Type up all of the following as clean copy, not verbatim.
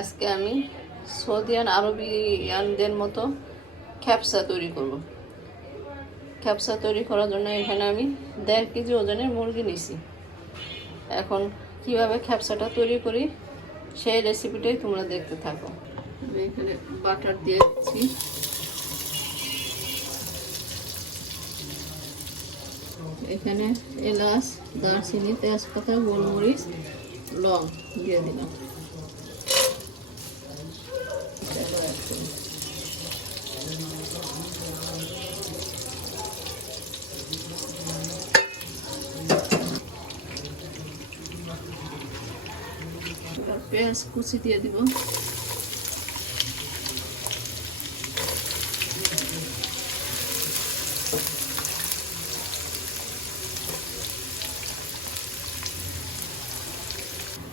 আজকে আমি সৌদিয়ান আরবিয়ানদের মতো খ্যাপসা তৈরি করব। খ্যাপসা তৈরি করার জন্য এখানে আমি 1.5 কেজি ওজনের মুরগি নিছি। এখন কিভাবে খ্যাপসাটা তৈরি করি সেই রেসিপিটাই তোমরা দেখতে থাকো। আমি এখানে বাটার দিয়ে দিচ্ছি, এখানে এলাচ, দারচিনি, তেজপাতা, গোলমরিচ, লং দিয়ে দিলাম। পেঁয়াজ কুচি দিয়ে দিব,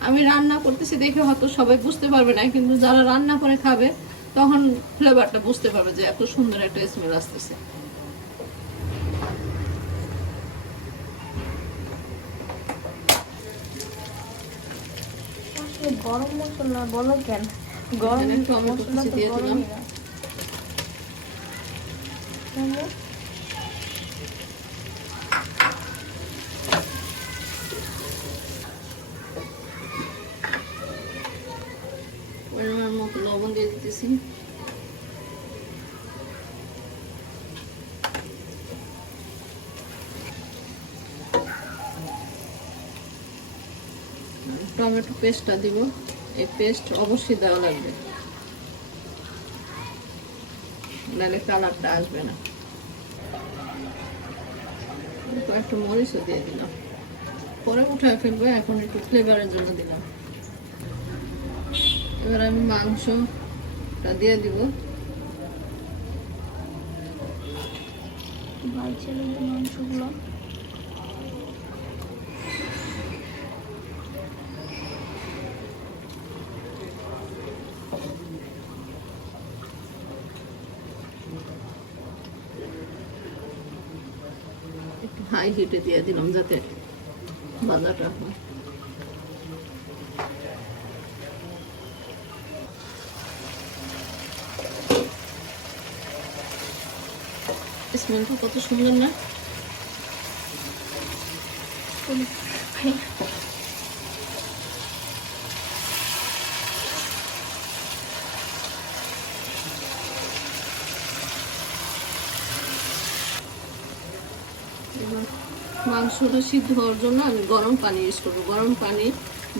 আমি রান্না করতেছি দেখে হয়তো সবাই বুঝতে পারবে না, কিন্তু যারা রান্না করে খাবে তখন ফ্লেভারটা বুঝতে পারবে যে এত সুন্দর একটা স্মেল আসতেছে। গরম মশলা বলো কেন? গরম টমেটো কুচি দিয়ে দিলাম, পরিমাণ মতো লবণ দিয়ে দিতেছি, টমেটো পেস্টটা দিব। এই পেস্ট অবশ্যই দেওয়া লাগবে, নাহলে কালারটা আসবে না। কয়েকটা মরিচও দিয়ে দিলাম, পরে উঠায় ফেলবো, এখন একটু ফ্লেভারের জন্য দিলাম। এবার আমি মাংসটা দিয়ে দিব। মাংসগুলো একটু হাই হিটে দিয়ে দিলাম যাতে ভাজাটা হয়। স্মেলটা কত সুন্দর না? মাংসটা সিদ্ধ হওয়ার জন্য আমি গরম পানি ইউজ করবো। গরম পানি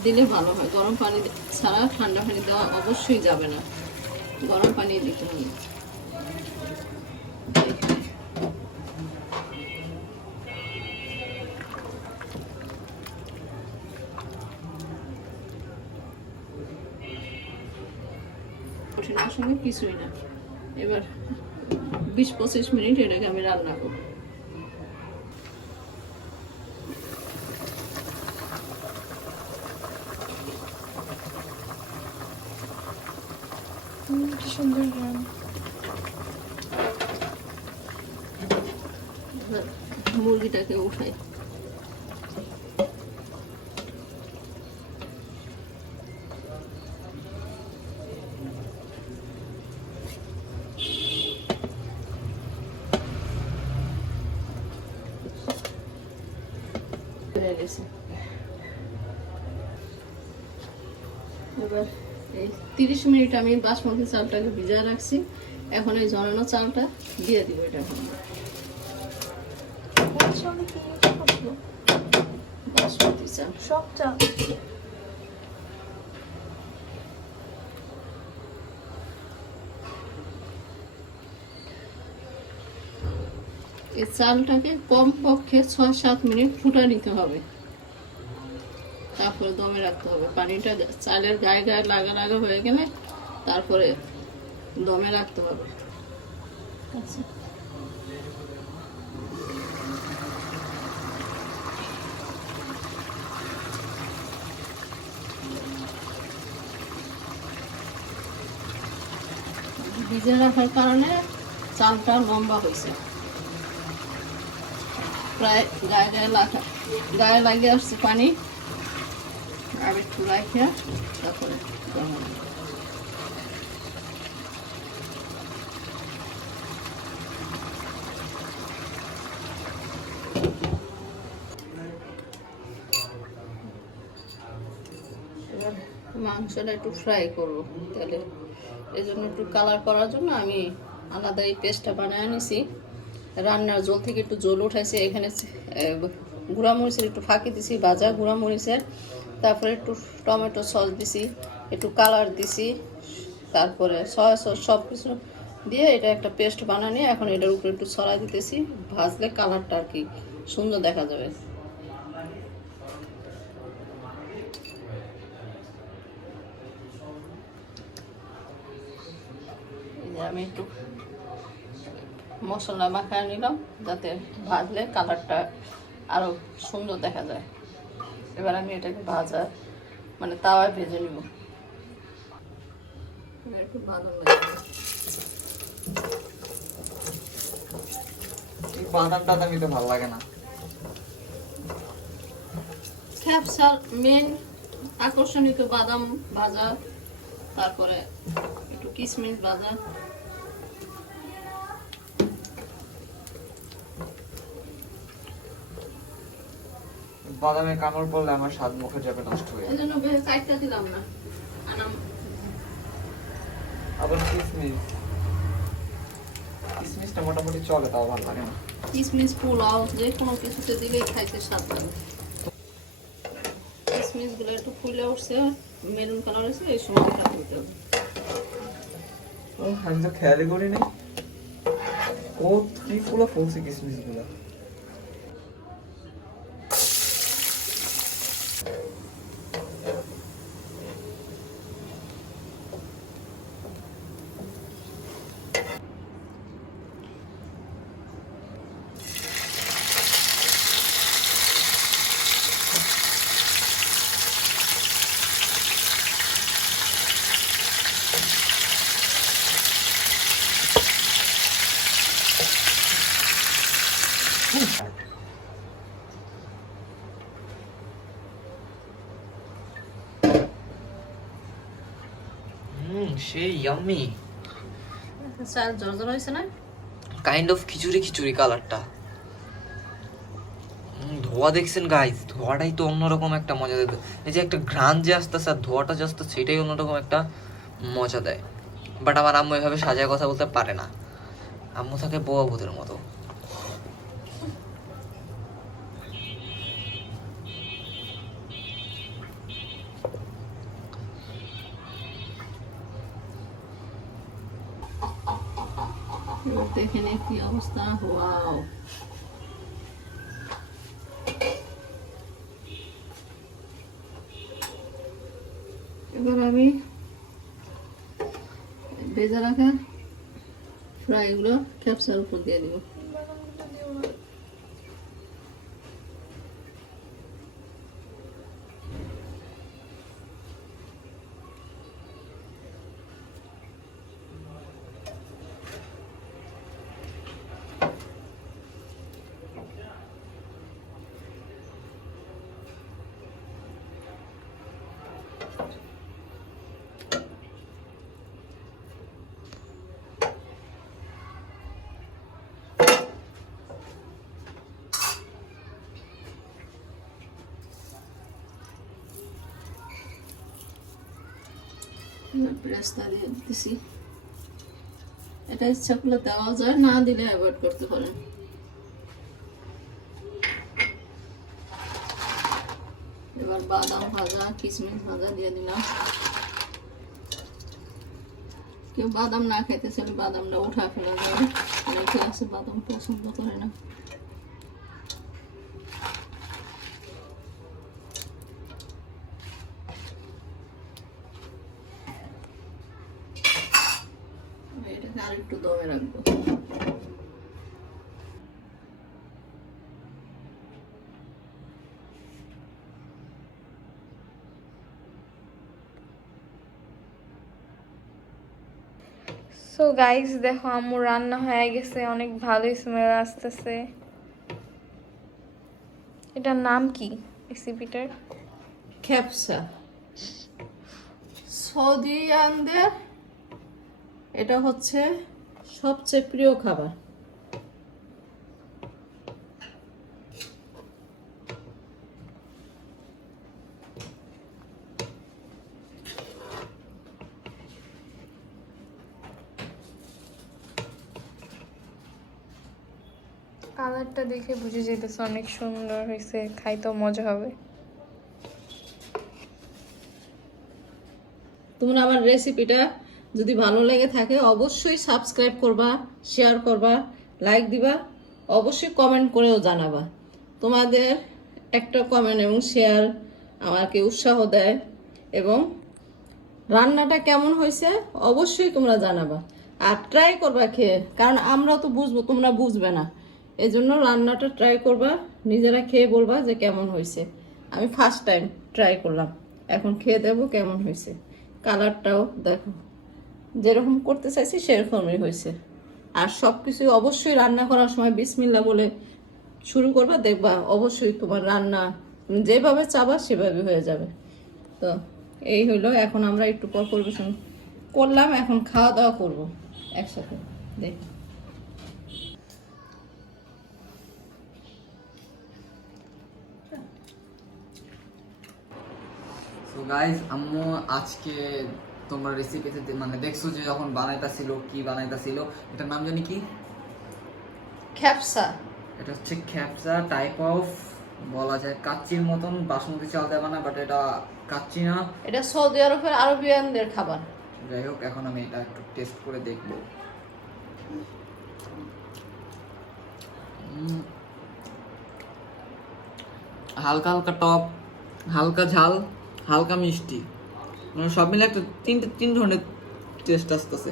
দিলে ভালো হয়, গরম পানি ছাড়া ঠান্ডা পানি দেওয়া অবশ্যই যাবে না, গরম পানি দিতে হবে। কঠিনের সঙ্গে কিছুই না। এবার 20-25 মিনিট এটাকে আমি রান্না করবো। কি সুন্দর গান। মুরগিটাকে উঠাই, এবার এই 30 মিনিট আমি বাসমতি চালটাকে ভিজায় রাখছি। এখন এই জড়ানো চালটা দিয়ে দিব। এটা বাসমতি চাল, সব চাল। এই চালটাকে কমপক্ষে 6-7 মিনিট ফুটা নিতে হবে, তারপরে দমে রাখতে হবে। পানিটা চালের গায়ে গায়ে লাগা লাগা হয়ে গেলে তারপরে দমে রাখতে হবে। আচ্ছা, ভিজে রাখার কারণে চালটা লম্বা হয়েছে, প্রায় গায়ে গায়ে লাগিয়ে আসছে পানি। আর একটু রাখিয়া তারপরে গরম। এবার মাংসটা একটু ফ্রাই করবো তেলে, এই জন্য একটু কালার করার জন্য আমি আলাদা এই পেস্টটা বানিয়ে নিছি। রান্নার জল থেকে একটু জল উঠাইছি, এখানে গুঁড়া মরিচের একটু ফাঁকি দিছি, ভাজা গুঁড়া মরিচের, তারপরে একটু টমেটো সস দিছি, একটু কালার দিছি, তারপরে সয়া সস সব কিছু দিয়ে এটা একটা পেস্ট বানানি। এখন এটার উপরে একটু ছড়াই দিতেছি, ভাজলে কালারটা আর কি সুন্দর দেখা যাবে। আমি একটু মশলা মাখায় নিলাম যাতে ভাজলে কালারটা আরো সুন্দর দেখা যায়। এবার আমি এটাকে ভাজা মানে তাওয়ায় ভেজে নিব। একটু ভালো লাগে এই বাদামটা আমি তো ভালো লাগে না। ক্যাপসাল মেন আকর্ষণীয় তো বাদাম ভাজা, তারপরে একটু কিশমিশ ভাজা। বাদামে কামড় পড়লে আমার স্বাদ মুখে যাবে, নষ্ট হয়ে এই জন্য চারটা দিলাম না, আনাম। আবার কিসমিসটা মোটামুটি চলে, তাও ভালো লাগে না। কিশমিশ পোলাও যে কোনো কিছুতে দিলেই খাইতে স্বাদ লাগে। কিশমিশগুলো একটু ফুলে উঠছে, মেরুন কালার হয়েছে, এই সময় ওটা দিতে হবে। ও আমি তো খেয়ালই করিনি, ও কি ফুলে ফুলছে কিসমিস গুলা। সেই ইয়াম্মি, চাল জর্জর হয়েছে না? কাইন্ড অফ খিচুড়ি খিচুড়ি কালারটা। ধোয়া দেখছেন গাইস, ধোয়াটাই তো অন্যরকম একটা মজা দেয়। এই যে একটা ঘ্রাণ যে আসতেছে আর ধোয়াটা যে আসতেছে, সেটাই অন্যরকম একটা মজা দেয়। বাট আমার আম্মু এভাবে সাজায় কথা বলতে পারে না, আম্মু থাকে বোয়া ভূতের মতো। এবার দেখেন কি অবস্থা। ওয়াও, এবার আমি ভেজে রাখা ফ্রাইগুলো ক্যাপসার উপর দিয়ে দিব। পেঁয়াজটা দিয়ে দিতেছি, এটা ইচ্ছা করলে দেওয়া যায়, না দিলে অ্যাভয়েড করতে পারেন। এবার বাদাম ভাজা কিশমিশ ভাজা দিয়ে দিলাম। কেউ বাদাম না খাইতে চাইলে বাদামটা উঠা ফেলা যাবে, অনেকে আছে বাদাম পছন্দ করে না। এটাকে আর একটু দমে রাখবো। সো গাইস দেখো আম্মু রান্না হয়ে গেছে, অনেক ভালো স্মেল আসতেছে। এটার নাম কি রেসিপিটার? ক্যাপসা। সৌদিয়ানদের এটা হচ্ছে সবচেয়ে প্রিয় খাবার। কালারটা দেখে বুঝে যেতেছে অনেক সুন্দর হয়েছে, খাইতেও মজা হবে। তোমরা আমার রেসিপিটা যদি ভালো লেগে থাকে অবশ্যই সাবস্ক্রাইব করবা, শেয়ার করবা, লাইক দিবা, অবশ্যই কমেন্ট করেও জানাবা। তোমাদের একটা কমেন্ট এবং শেয়ার আমাকে উৎসাহ দেয়, এবং রান্নাটা কেমন হয়েছে অবশ্যই তোমরা জানাবা। আর ট্রাই করবা খেয়ে, কারণ আমরা তো বুঝবো, তোমরা বুঝবে না। এই জন্য রান্নাটা ট্রাই করবা, নিজেরা খেয়ে বলবা যে কেমন হয়েছে। আমি ফার্স্ট টাইম ট্রাই করলাম, এখন খেয়ে দেবো কেমন হয়েছে। কালারটাও দেখো, যেরকম করতে চাইছি সেরকমই হয়েছে। আর সব কিছুই অবশ্যই রান্না করার সময় বিসমিল্লাহ বলে শুরু করবা, দেখবা অবশ্যই তোমার রান্না তুমি যেভাবে চাবা সেভাবে হয়ে যাবে। তো এই হইলো, এখন আমরা একটু পর পরিবেশন করলাম, এখন খাওয়া দাওয়া করবো একসাথে। দেখ সো গাইস, আম্মু আজকে তোমরা রেসিপিতে মানে দেখছো যে যখন বানাইতাছিল, কি বানাইতাছিল, এটার নাম জানি কি? খ্যাপসা। এটা হচ্ছে খ্যাপসা টাইপ অফ, বলা যায় কাচ্চির মতন, বাসমতি চাল দিয়ে বানায়, বাট এটা কাচ্চি না। এটা সৌদি আরবের আরবিয়ানদের খাবার। যাই হোক, এখন আমি এটা একটু টেস্ট করে দেখবো। হালকা হালকা টক, হালকা ঝাল, হালকা মিষ্টি, মানে সব মিলে একটা তিন ধরনের টেস্ট আসতেছে।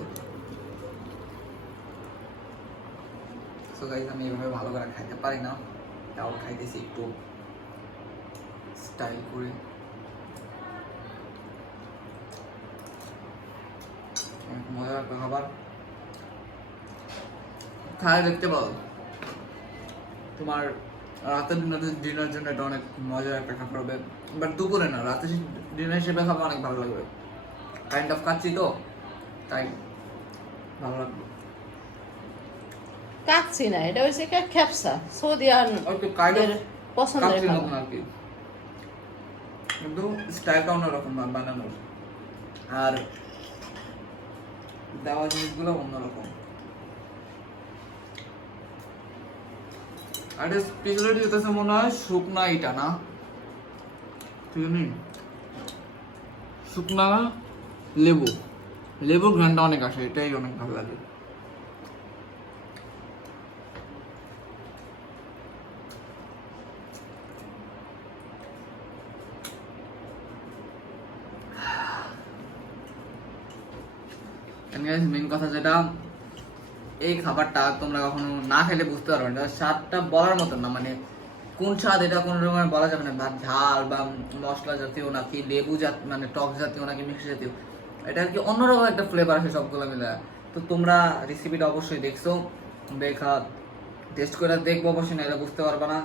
সো গাইস, আমি এভাবে ভালো করে খাইতে পারি না, তাও খাইতেছি একটু স্টাইল করে। মজার একটা খাবার, খায় দেখতে পারো। তোমার রাতের ডিনার জন্য এটা অনেক মজার একটা খাবার হবে, বাট দুপুরে না, রাতে ডিনার হিসেবে খাবার অনেক ভালো লাগবে। কাইন্ড অফ কাচ্চি তো, তাই ভালো লাগবে। কাচ্চি না, এটা হচ্ছে কি খ্যাপসা, সৌদিয়ান পছন্দের খাবার আর কি, কিন্তু স্টাইলটা অন্যরকম বানানোর, আর দেওয়া জিনিসগুলো অন্যরকম। আর এটা স্পেশালিটি হতেছে মনে হয় শুকনা, এটা না ঠিক নেই, শুকনা লেবুর ঘ্রাণটা অনেক আসে, এটাই অনেক ভালো লাগে। মেন কথা যেটা, এই খাবারটা তোমরা কখনো না খেলে বুঝতে পারবে না, স্বাদটা বলার মতন না, মানে কোন স্বাদ এটা কোনো রকমের বলা যাবে না। ভাত ঝাল বা মশলা জাতীয় নাকি লেবু মানে টক জাতীয় নাকি মিষ্টি জাতীয়, এটা আর কি অন্যরকম একটা ফ্লেভার আসে সবগুলো মিলে। তো তোমরা রেসিপিটা অবশ্যই দেখছো, দেখা টেস্ট করে দেখবো অবশ্যই, না এটা বুঝতে পারবে না।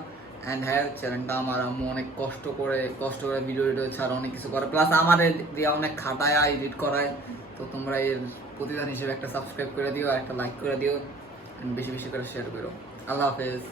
অ্যান্ড হ্যাঁ, চ্যানেলটা আমার আম্মু অনেক কষ্ট করে ভিডিও ছাড়া অনেক কিছু করে, প্লাস আমার দিয়ে অনেক খাটায় এডিট করায়। তো তোমরা এর প্রতিদান হিসেবে একটা সাবস্ক্রাইব করে দিও, একটা লাইক করে দিও, বেশি বেশি করে শেয়ার করো। আল্লাহ হাফেজ।